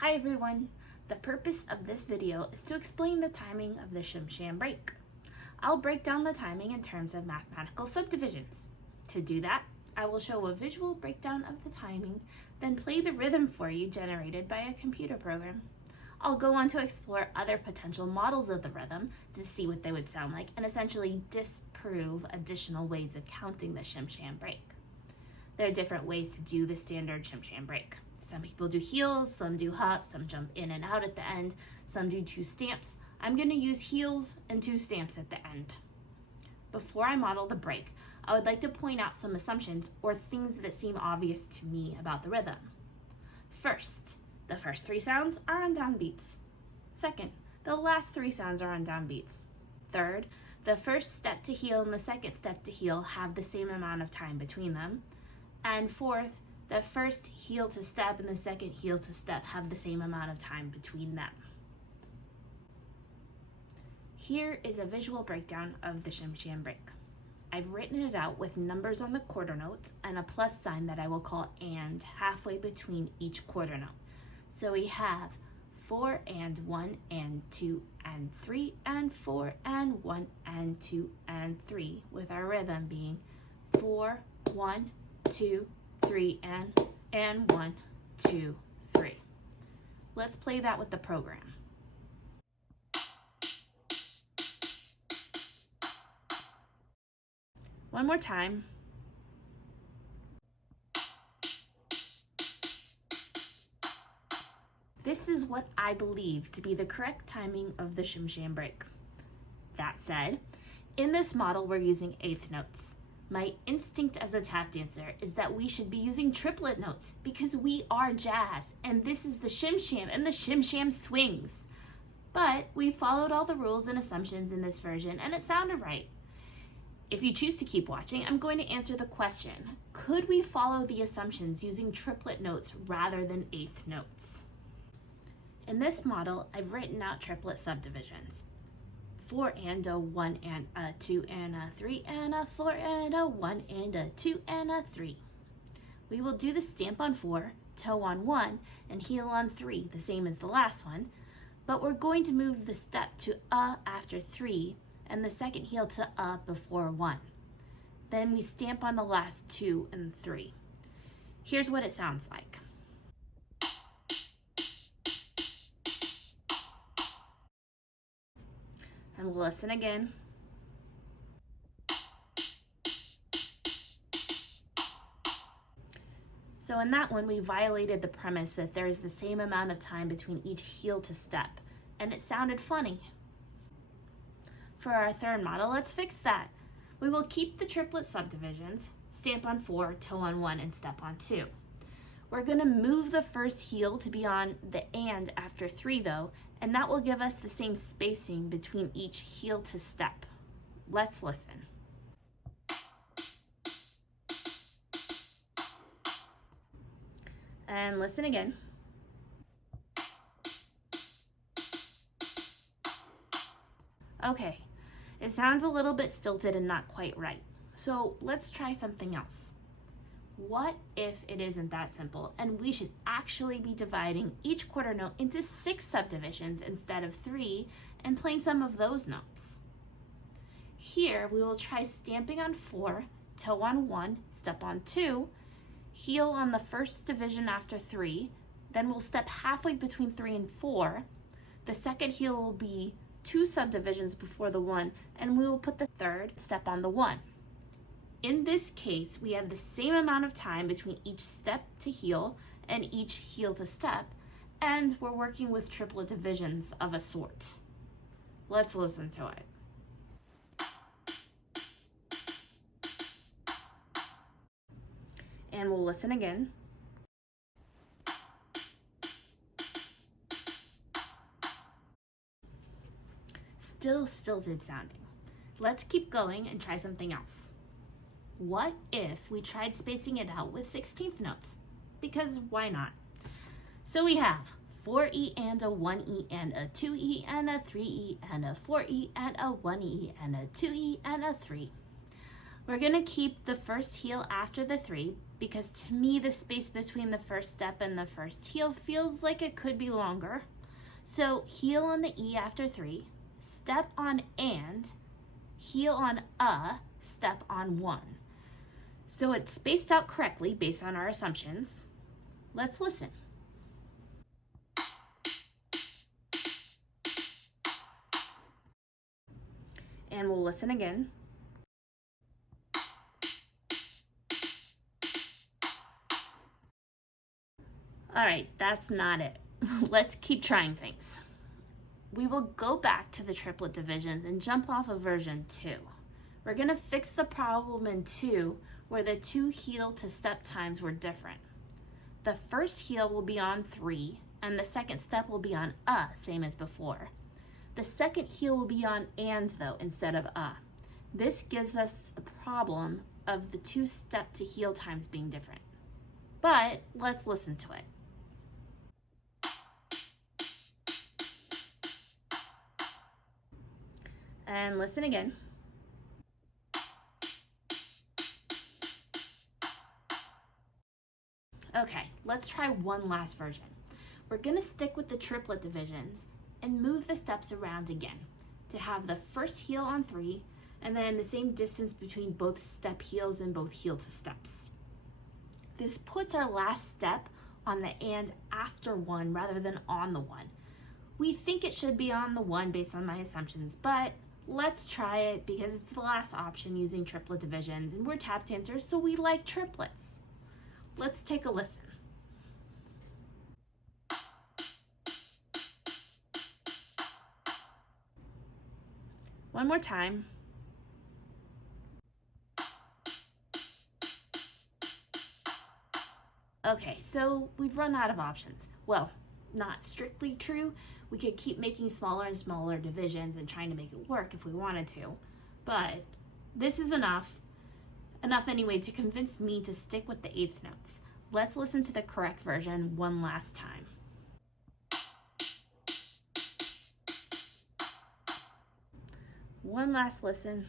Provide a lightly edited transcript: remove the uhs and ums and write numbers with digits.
Hi everyone! The purpose of this video is to explain the timing of the Shim Sham break. I'll break down the timing in terms of mathematical subdivisions. To do that, I will show a visual breakdown of the timing, then play the rhythm for you generated by a computer program. I'll go on to explore other potential models of the rhythm to see what they would sound like and essentially disprove additional ways of counting the Shim Sham break. There are different ways to do the standard Shim Sham break. Some people do heels, some do hops, some jump in and out at the end, some do 2 stamps. I'm going to use heels and 2 stamps at the end. Before I model the break, I would like to point out some assumptions or things that seem obvious to me about the rhythm. First, the first 3 sounds are on downbeats. Second, the last 3 sounds are on downbeats. Third, the first step to heel and the second step to heel have the same amount of time between them. And fourth, the first heel to step and the second heel to step have the same amount of time between them. Here is a visual breakdown of the Shim Sham break. I've written it out with numbers on the quarter notes and a plus sign that I will call and halfway between each quarter note. So we have 4 and 1 and 2 and 3 and 4 and 1 and 2 and 3, with our rhythm being 4, 1, 2, 3, and 1, 2, 3. Let's play that with the program. One more time. This is what I believe to be the correct timing of the Shim Sham break. That said, in this model we're using 1/8 notes. My instinct as a tap dancer is that we should be using triplet notes because we are jazz and this is the Shim Sham and the Shim Sham swings. But we followed all the rules and assumptions in this version and it sounded right. If you choose to keep watching, I'm going to answer the question, could we follow the assumptions using triplet notes rather than 1/8 notes? In this model, I've written out triplet subdivisions. 4 and a 1 and a 2 and a 3 and a 4 and a 1 and a 2 and a 3. We will do the stamp on 4, toe on 1, and heel on 3, the same as the last one, but we're going to move the step to after 3 and the second heel to before 1. Then we stamp on the last 2 and 3. Here's what it sounds like. And we'll listen again. So in that one, we violated the premise that there is the same amount of time between each heel to step, and it sounded funny. For our third model, let's fix that. We will keep the triplet subdivisions, stamp on 4, toe on 1, and step on 2. We're going to move the first heel to be on the and after 3 though, and that will give us the same spacing between each heel to step. Let's listen. And listen again. Okay, it sounds a little bit stilted and not quite right. So let's try something else. What if it isn't that simple and we should actually be dividing each quarter note into 6 subdivisions instead of 3 and playing some of those notes? Here we will try stamping on 4, toe on 1, step on 2, heel on the first division after 3, then we'll step halfway between 3 and 4. The second heel will be 2 subdivisions before the 1, and we will put the third step on the 1. In this case, we have the same amount of time between each step to heel and each heel to step, and we're working with triplet divisions of a sort. Let's listen to it. And we'll listen again. Still stilted sounding. Let's keep going and try something else. What if we tried spacing it out with 16th notes? Because why not? So we have 4E and a 1E and a 2E and a 3E and a 4E and a 1E and a 2E and a 3. We're going to keep the first heel after the 3, because to me the space between the first step and the first heel feels like it could be longer. So heel on the E after 3, step on and, heel on step on 1. So it's spaced out correctly based on our assumptions. Let's listen. And we'll listen again. All right, that's not it. Let's keep trying things. We will go back to the triplet divisions and jump off of version 2. We're going to fix the problem in 2 where the 2 heel to step times were different. The first heel will be on 3 and the second step will be on same as before. The second heel will be on and though instead of This gives us the problem of the 2 step to heel times being different. But let's listen to it. And listen again. Okay, let's try one last version. We're gonna stick with the triplet divisions and move the steps around again to have the first heel on 3 and then the same distance between both step heels and both heel to steps. This puts our last step on the and after 1 rather than on the 1. We think it should be on the 1 based on my assumptions, but let's try it because it's the last option using triplet divisions and we're tap dancers, so we like triplets. Let's take a listen. One more time. Okay, so we've run out of options. Well, not strictly true. We could keep making smaller and smaller divisions and trying to make it work if we wanted to, but this is enough anyway to convince me to stick with the 8th notes. Let's listen to the correct version one last time. One last listen.